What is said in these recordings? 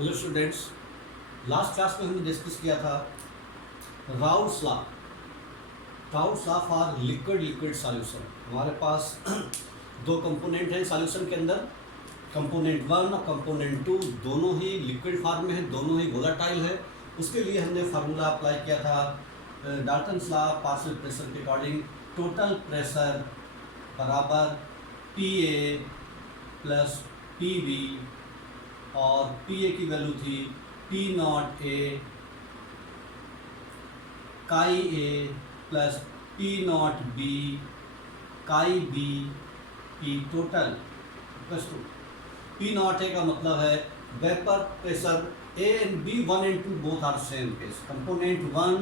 Hello students, last class में हमने discuss किया था Raoult's law. Raoult's law for liquid liquid solution. हमारे पास दो कंपोनेंट हैं सॉल्यूशन के अंदर, कंपोनेंट 1 और कंपोनेंट 2 दोनों ही लिक्विड फॉर्म में है, दोनों ही वोलाटाइल है। उसके लिए हमने फार्मूला अप्लाई किया था डाल्टन्स लॉ पार्शियल प्रेशर के अकॉर्डिंग। टोटल प्रेशर बराबर PA प्लस PB और PA की वैल्यू थी P not A chi A plus P not B chi B P total plus two. P not A का मतलब है vapour pressure A and B 1 and 2 both are same case. Component 1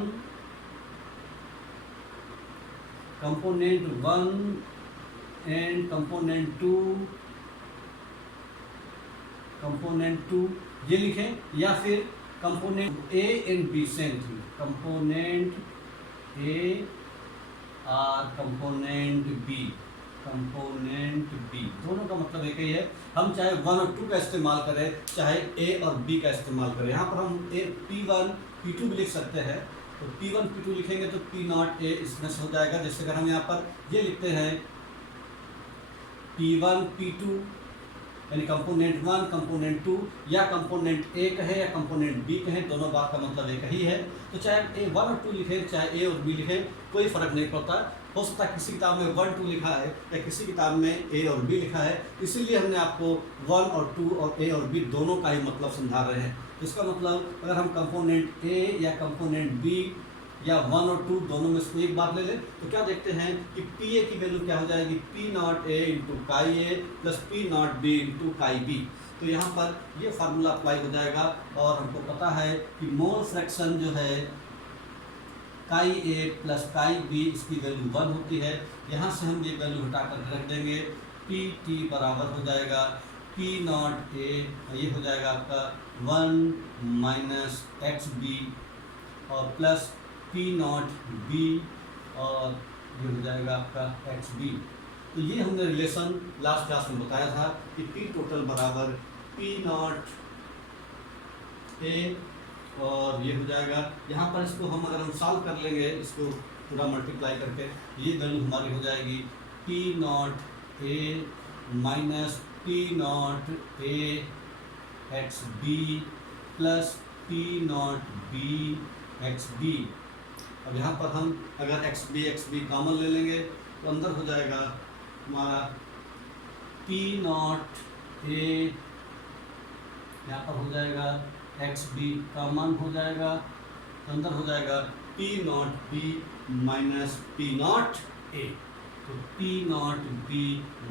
and component 2 ये लिखें, या फिर component A and B same थी। Component A और component B दोनों का मतलब एक ही है। हम चाहे 1 और 2 का इस्तेमाल करें, चाहे A और B का इस्तेमाल करें। यहाँ पर हम P1 P2 भी लिख सकते हैं। तो P1 P2 लिखेंगे तो P नॉट A इसमें से हो जाएगा। जैसे अगर हम यहाँ पर ये लिखते हैं P1 P2 यानी कंपोनेंट 1 कंपोनेंट 2, या कंपोनेंट A कहे या कंपोनेंट B कहे, दोनों बात का मतलब एक ही है। तो चाहे A 1 और 2 लिखें, चाहे A और B लिखें, कोई फ़र्क नहीं पड़ता। हो सकता है किसी किताब में 1 2 लिखा है या किसी किताब में A और B लिखा है, इसीलिए हमने आपको 1 और 2 और A और B दोनों का ही मतलब समझा रहे हैं। इसका मतलब अगर हम कंपोनेंट A या कंपोनेंट B या 1 और 2 दोनों में से एक बात ले लें, तो क्या देखते हैं कि PA की वैल्यू क्या हो जाएगी, P नॉट A इंटू काई A plus P not B into काई B। तो यहाँ पर ये फार्मूला अप्लाई हो जाएगा और हमको पता है कि मोल फ्रैक्शन जो है काई A प्लस काई B, इसकी वैल्यू 1 होती है। यहाँ से हम ये वैल्यू हटा कर रख देंगे। PT बराबर हो जाएगा P नॉट A, ये हो जाएगा आपका 1 माइनस XB और प्लस P नॉट B और ये हो जाएगा आपका XB। तो ये हमने रिलेशन लास्ट क्लास में बताया था कि P टोटल बराबर P नॉट A और ये हो जाएगा। यहाँ पर इसको हम अगर हम सॉल्व कर लेंगे, इसको पूरा मल्टीप्लाई करके, ये वैल्यू हमारी हो जाएगी P not A minus P not A XB plus P not B XB। अब यहाँ पर हम अगर XB कॉमन ले लेंगे तो अंदर हो जाएगा हमारा P नॉट A, यहाँ पर हो जाएगा XB कॉमन हो जाएगा तो अंदर हो जाएगा P not B minus P not A। तो P not B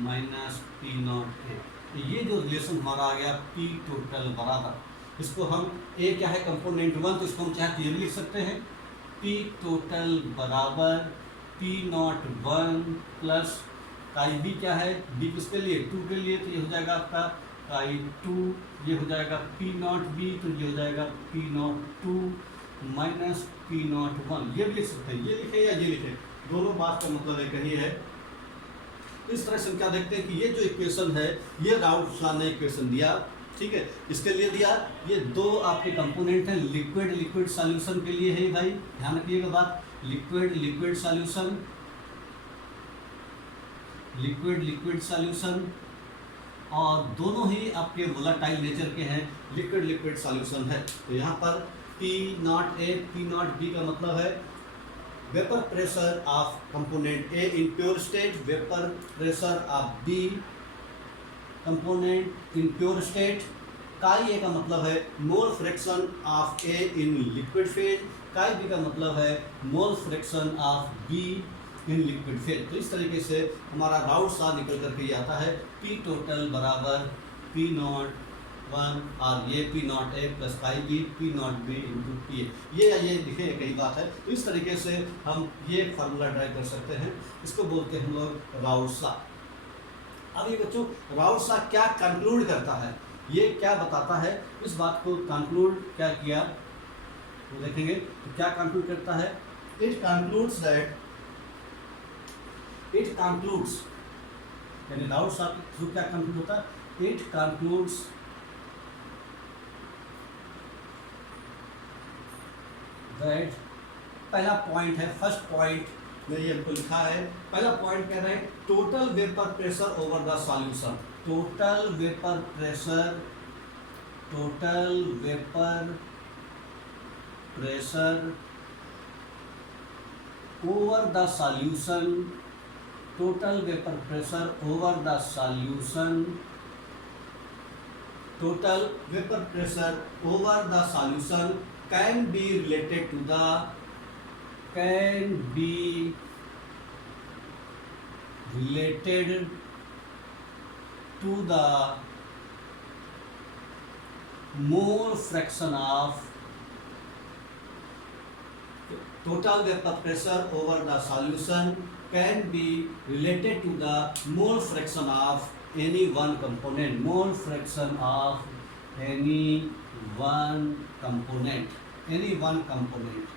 minus P not A, तो ये जो रिलेशन हमारा आ गया P टोटल बराबर, इसको हम A क्या है कंपोनेंट 1, तो इसको हम चाहे ये भी लिख सकते हैं P टोटल बराबर P not 1 plus chi B क्या है, B किसके लिए, 2 के लिए, तो ये हो जाएगा आपका काई 2, ये हो जाएगा P नॉट B, तो ये हो जाएगा P not 2 minus P not 1। ये भी लिख सकते हैं, ये लिखे या ये लिखे, दोनों बात का मतलब एक ही है। इस तरह से हम क्या देखते हैं कि ये जो इक्वेशन है, ये राउल्स लॉ ने इक्वेशन दिया, ठीक है, इसके लिए दिया। ये दो आपके कंपोनेंट हैं, लिक्विड लिक्विड सॉल्यूशन के लिए है भाई, ध्यान रखिएगा बात, liquid liquid solution, liquid liquid solution, और दोनों ही आपके वोलाटाइल नेचर के हैं, लिक्विड लिक्विड सॉल्यूशन है। तो यहाँ पर P not A P not B का मतलब है vapour pressure of component A in pure state, vapour pressure of B component in pure state. काई A का मतलब है मोल fraction of A in liquid phase, काई B का मतलब है मोल fraction of B in liquid phase. तो इस तरीके से हमारा राउल्स लॉ निकल करके ये आता है P टोटल बराबर P नॉट 1 और ये P not A plus chi B P not B into P A। ये लिखे कई बात है। तो इस तरीके से हम ये फार्मूला ड्राइव कर सकते हैं, इसको बोलते हैं हम लोग राउल्स लॉ। अब ये बच्चों राउल्स लॉ क्या कंक्लूड करता है, ये क्या बताता है, इस बात को कंक्लूड क्या किया वो देखेंगे। तो क्या कंक्लूड करता है, it concludes that, it concludes यानी राउल्स लॉ के थ्रू क्या कंक्लूड होता है, इट कंक्लूड्स दैट पहला पॉइंट है, फर्स्ट पॉइंट मेरे हमको लिखा है। पहला पॉइंट कह रहा है total vapour pressure over the solution. Total vapour pressure, total vapour pressure over the solution, total vapour pressure over the solution, total vapor pressure over the solution can be related to the, can be related to the mole fraction of, total vapor pressure over the solution can be related to the mole fraction of any one component, mole fraction of any one component, any one component,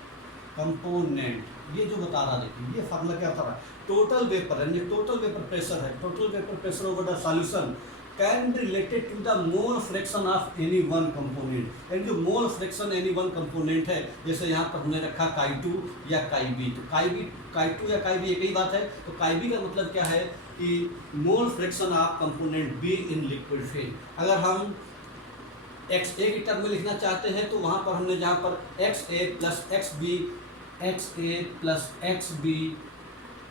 component ये जो बता रहा, देखिए ये formula क्या बता रहा है, टोटल वेपर यानी टोटल वेपर प्रेशर है, total vapour pressure over the solution can be related to the mole fraction of any one component. यानी जो mole fraction any one component है, जैसे यहाँ पर हमने रखा काई टू या काई बी, तो काई टू या काई बी एक ही बात है। तो काई बी का मतलब क्या है कि मोल fraction of component be in liquid phase. अगर हम एक्स ए की टर्म में लिखना चाहते हैं तो वहाँ पर हमने जहाँ पर X A plus X B, X A plus X B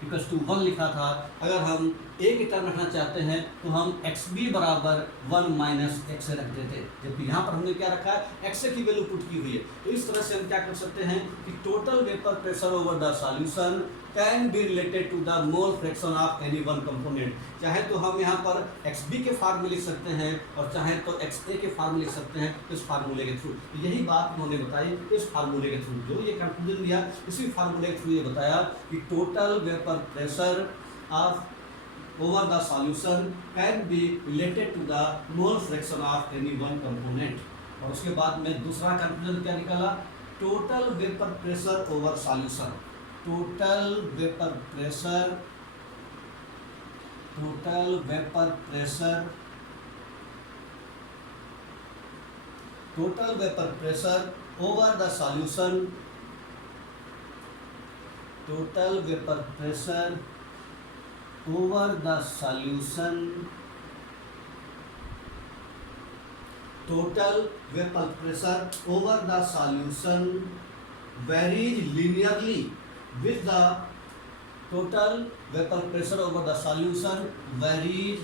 equals to 1 लिखा था। अगर हम ए की टर्म रखना चाहते हैं तो हम एक्स बी बराबर 1 माइनस एक्स रख देते, जबकि यहाँ पर हमने क्या रखा है, एक्स की वैल्यू पुट की हुई है। तो इस तरह से हम क्या कर सकते हैं कि total vapour pressure over the solution can be related to the mole fraction of any one component. चाहे तो हम यहाँ पर एक्स बी के फॉर्म में लिख सकते हैं और चाहे तो एक्स ए के फॉर्म में लिख सकते हैं इस फार्मूले के थ्रू। यही बात उन्होंने बताई इस फार्मूले के थ्रू, जो ये कंक्लूजन दिया इसी फार्मूले के थ्रू ये बताया कि total vapour pressure of over the solution can be related to the mole fraction of any one component। और उसके बाद में दूसरा कंक्लूजन क्या निकला, total vapour pressure over solution, total vapour pressure, total vapour pressure, total vapour pressure over the solution, total vapour pressure over the solution, total vapor pressure over the solution varies linearly with the, total vapor pressure over the solution varies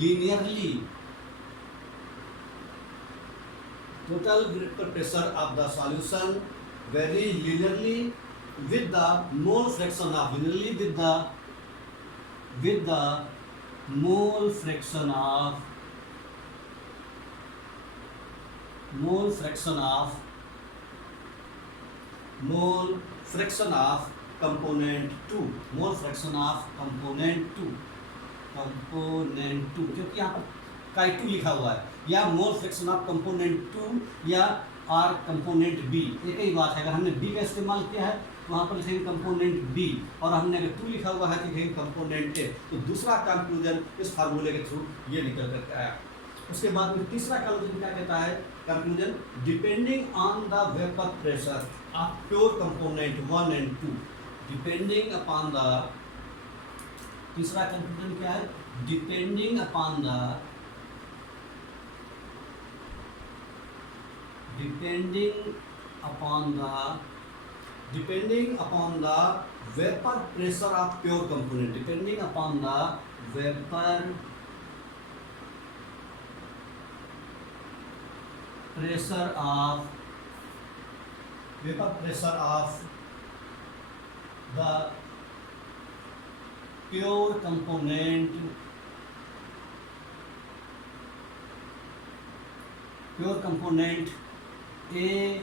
linearly, total vapor pressure of the solution varies linearly with the mole fraction of, linearly with the mole fraction of, mole fraction of, mole fraction of component 2, mole fraction of component 2, component 2, क्योंकि यहाँ पर काई 2 लिखा हुआ है, या मोल fraction of component 2 या R component B, एक ही बात है। अगर हमने बी का इस्तेमाल किया है तो वहाँ पर लिखेंगे कंपोनेंट बी, और हमने अगर 2 लिखा हुआ है तो लिखेंगे कंपोनेंट ए। तो दूसरा कंक्लूजन इस फार्मूले के थ्रू ये निकल करके आया। उसके बाद में तीसरा कंक्लूजन क्या कहता है, conclusion depending on the vapour pressure of pure component 1 and 2, depending upon the, तीसरा कंक्लूजन क्या है, depending upon the, depending upon the vapor pressure of pure component, depending upon the vapor pressure of the pure component a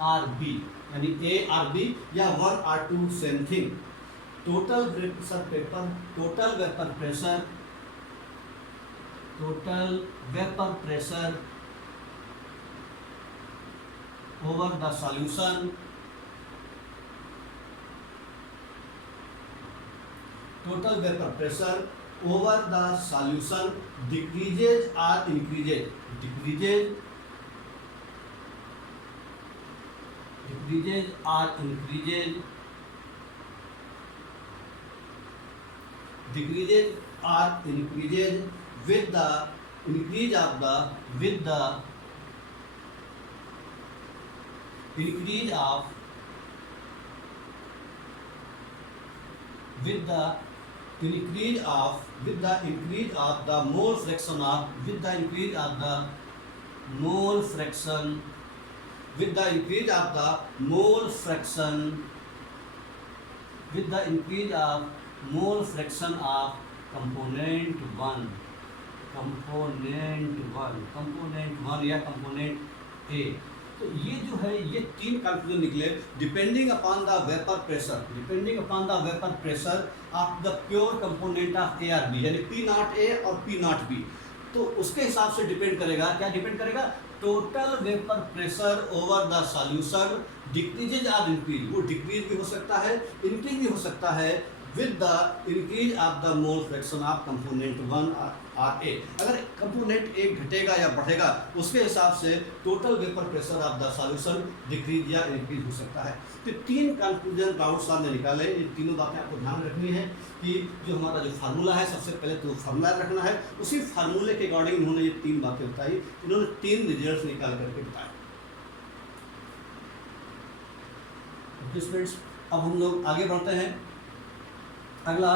or b, यानी a or b या 1 और 2 same thing. Total pressure paper, total vapour pressure, total vapour pressure over the solution, total vapor pressure over the solution decreases or increases, decreases decreases or increases with the increase of the with the increase of with the increase of with the increase of the mole fraction of with the increase of the mole fraction with the increase of the mole fraction with the increase of mole fraction of component 1 या component A। तो ये जो है ये तीन conclusion निकले depending upon the vapour pressure of the pure component of a or b, यानी p not a और पी नॉट बी। तो उसके हिसाब से डिपेंड करेगा, क्या डिपेंड करेगा, total vapour pressure over the solution decreases और इंक्रीज। वो डिक्रीज भी हो सकता है, इंक्रीज भी हो सकता है with the increase of the mole fraction of component 1 और A। अगर कंपोनेंट A घटेगा या बढ़ेगा उसके हिसाब से total vapour pressure of the solution decrease या इंक्रीज हो सकता है। तो तीन कंक्लूजन राउंड साहब ने निकाले। ये तीनों बातें आपको ध्यान रखनी है कि जो हमारा जो फार्मूला है सबसे पहले तो फार्मूला रखना है, उसी फार्मूले के अकॉर्डिंग इन्होंने ये तीन बातें बताई, इन्होंने तीन रिजल्ट निकाल करके बताए। अब हम लोग आगे बढ़ते हैं। अगला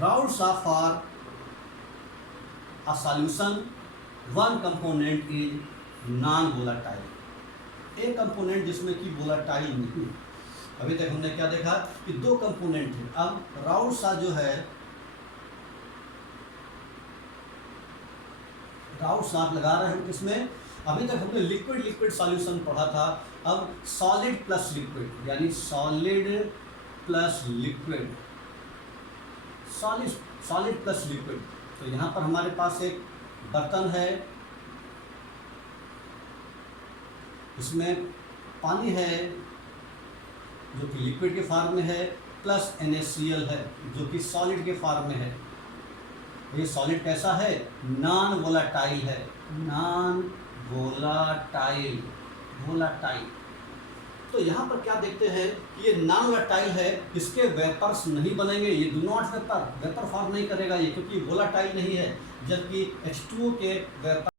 rounds of for a solution one component is non volatile. एक कंपोनेंट जिसमें कि वोलाटाइल नहीं। अभी तक हमने क्या देखा कि दो कंपोनेंट है। अब राउंड्स जो है राउंड्स आप लगा रहे हैं किसमें, अभी तक हमने लिक्विड सॉल्यूशन पढ़ा था। अब सॉलिड प्लस लिक्विड, यानी solid plus liquid, solid plus liquid. तो यहाँ पर हमारे पास एक बर्तन है, इसमें पानी है जो कि लिक्विड के फॉर्म में है, प्लस NaCl है जो कि सॉलिड के फॉर्म में है। ये सॉलिड कैसा है, नॉन वोलाटाइल है, नॉन वोलाटाइल। तो यहाँ पर क्या देखते हैं कि ये नॉन वोलाटाइल है, इसके वेपर्स नहीं बनेंगे, ये डू नॉट वेपर फॉर्म नहीं करेगा ये, क्योंकि वोलाटाइल नहीं है, जबकि H2O के वेपर